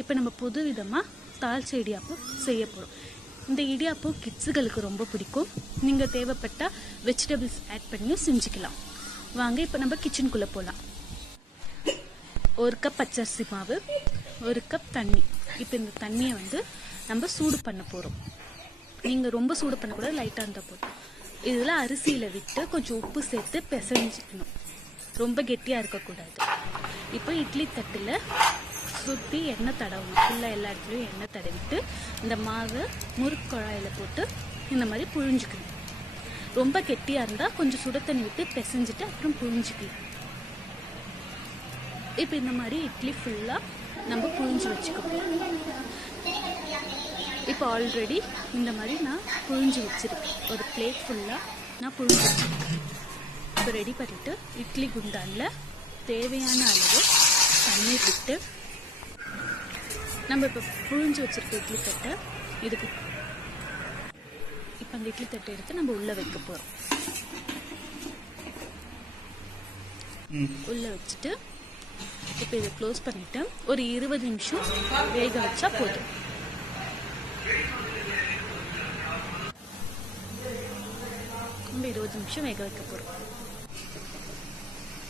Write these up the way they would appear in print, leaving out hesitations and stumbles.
இப்போ நம்ம புது விதமாக தாளிச்ச இடியாப்பம் செய்ய போகிறோம். இந்த இடியாப்பம் கிட்ஸுகளுக்கு ரொம்ப பிடிக்கும். நீங்கள் தேவைப்பட்டால் வெஜிடபிள்ஸ் ஆட் பண்ணியும் செஞ்சுக்கலாம். வாங்க இப்போ நம்ம கிச்சனுக்குள்ளே போகலாம். 1 கப் பச்சரிசி மாவு, 1 கப் தண்ணி. இப்போ இந்த தண்ணியை நம்ம சூடு பண்ண போகிறோம். நீங்கள் ரொம்ப சூடு பண்ணக்கூடாது, லைட்டாக இருந்தால் போதும். இதில் அரிசியில் விட்டு கொஞ்சம் உப்பு சேர்த்து பிசைஞ்சிக்கணும். ரொம்ப கெட்டியாக இருக்கக்கூடாது. இப்போ இட்லி தட்டில் சுற்றி எண்ணெய் தடவணும். ஃபுல்லாக எல்லா இடத்துலையும் எண்ணெய் தடவிட்டு இந்த மாவை முறுக்கு குழாயில் போட்டு இந்த மாதிரி புழிஞ்சிக்கணும். ரொம்ப கெட்டியாக இருந்தால் கொஞ்சம் சுட தண்ணி விட்டு பிசைஞ்சிட்டு அப்புறம் புழிஞ்சிக்கலாம். இப்போ இந்த மாதிரி இட்லி ஃபுல்லாக நம்ம புழிஞ்சு வச்சுக்கணும். இப்போ ஆல்ரெடி இந்த மாதிரி நான் புழிஞ்சு வச்சுருக்கேன். ஒரு பிளேட் ஃபுல்லாக நான் புழிஞ்சு வச்சுருக்கேன். இப்போ ரெடி பண்ணிவிட்டு இட்லி குண்டானில் தேவையான அளவு தண்ணீர் விட்டு நம்ம இப்போ புழிஞ்சு வச்சுருக்க இட்லி தட்டை இதுக்கு இப்போ அந்த இட்லி தட்டை எடுத்து நம்ம உள்ளே வைக்க போகிறோம். உள்ளே வச்சுட்டு இப்போ இதை க்ளோஸ் பண்ணிவிட்டு ஒரு 20 நிமிஷம் வேக வச்சா போதும். நம்ம 20 நிமிஷம் வேக வைக்க போகிறோம்.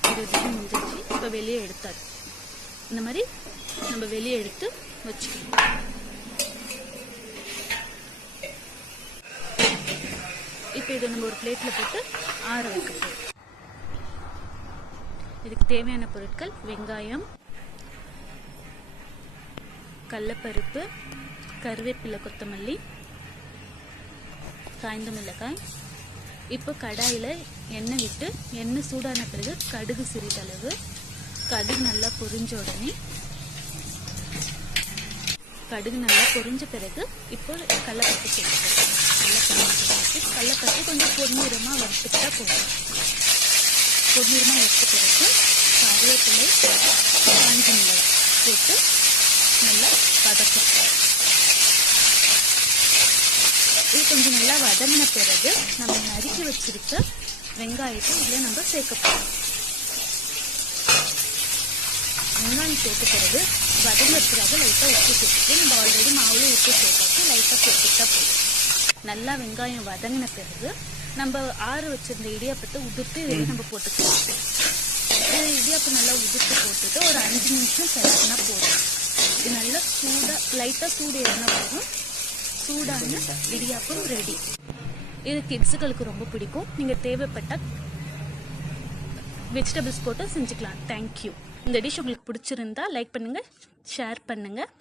20 நிமிஷம் முடிஞ்சிச்சு. இப்போ வெளியே எடுத்தாச்சு. இந்த மாதிரி நம்ம வெளியே எடுத்து வச்சுக்கணும். இப்போ இதை நம்ம ஒரு பிளேட்டில் போட்டு ஆற வைக்க போகிறோம். இதுக்கு தேவையான பொருட்கள்: வெங்காயம், கடலைப்பருப்பு, கருவேப்பிலை, கொத்தமல்லி, காய்ந்த மிளகாய். இப்போ கடாயில் எண்ணெய் விட்டு எண்ணெய் சூடான பிறகு கடுகு சிறிதளவு. கடுகு நல்லா பொரிஞ்ச உடனே பொரிஞ்ச பிறகு இப்போ கடலைப்பருப்பு சேர்த்துக்கிறோம். கடலைப்பருப்பு கொஞ்சம் பொன்னிறமாக வறுத்துக்கிட்டா போதும். பொன்னிறமாக வறுத்த பிறகு கருவேப்பிலை, காய்ந்த மிளகாய் போட்டு நல்லா வதக்கணும். இது கொஞ்சம் நல்லா வதங்கின பிறகு நம்ம நறுக்கி வச்சிருக்க வெங்காயத்தை இதில் நம்ம சேர்க்க போகிறோம். வெங்காயம் சேர்த்த பிறகு வதங்கிறதுக்காக லைட்டாக உப்பு சேர்த்துட்டு நம்ம ஆல்ரெடி மாவுல உப்பு சேர்த்தாச்சு, லைட்டாக சேர்த்துட்டா போதும். நல்லா வெங்காயம் வதங்கின பிறகு நம்ம ஆற வச்சிருந்த இடியாப்பத்தை உதிர்த்து இதில் நம்ம போட்டுக்கலாம். இடியாப்பம் நல்லா உதிர்த்து போட்டுட்டு ஒரு 5 நிமிஷம் கிளறினா போதும். இது நல்லா லைட்டாக சூடு ஏறினா போதும். சூடான இடியாப்பம் ரெடி. இது கிட்ஸுகளுக்கு ரொம்ப பிடிக்கும். நீங்கள் தேவைப்பட்ட வெஜிடபிள்ஸ் போட்டு செஞ்சுக்கலாம். தேங்க்யூ. இந்த டிஷ் உங்களுக்கு பிடிச்சிருந்தா லைக் பண்ணுங்கள், ஷேர் பண்ணுங்கள்.